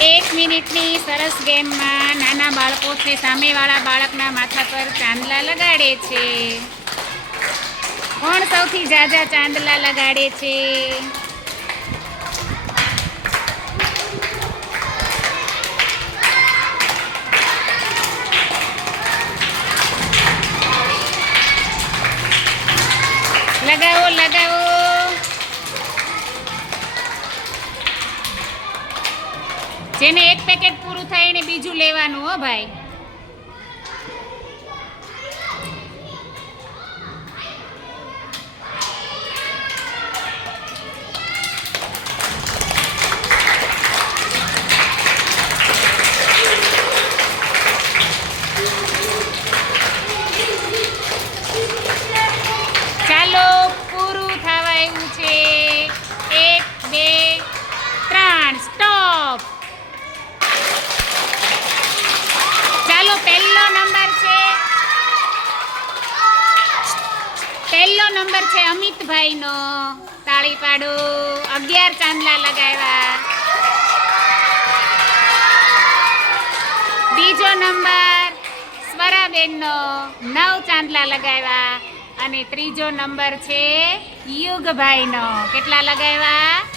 એક મિનિટની સરસ ગેમમાં નાના બાળકો છે સામેવાળા બાળકના માથા પર ચાંદલા લગાડે છે. કોણ સૌથી જાજા ચાંદલા લગાડે છે? લગાવો લગાવો. જેને એક પેકેટ પૂરું થાય એને બીજું લેવાનું હો ભાઈ. પહેલો નંબર છે અમિતભાઈનો. તાળી પાડો. અગિયાર ચાંદલા લગાવ્યા. બીજો નંબર સ્વરાબેનનો. નવ ચાંદલા લગાવ્યા. અને ત્રીજો નંબર છે યુગભાઈનો. કેટલા લગાવ્યા?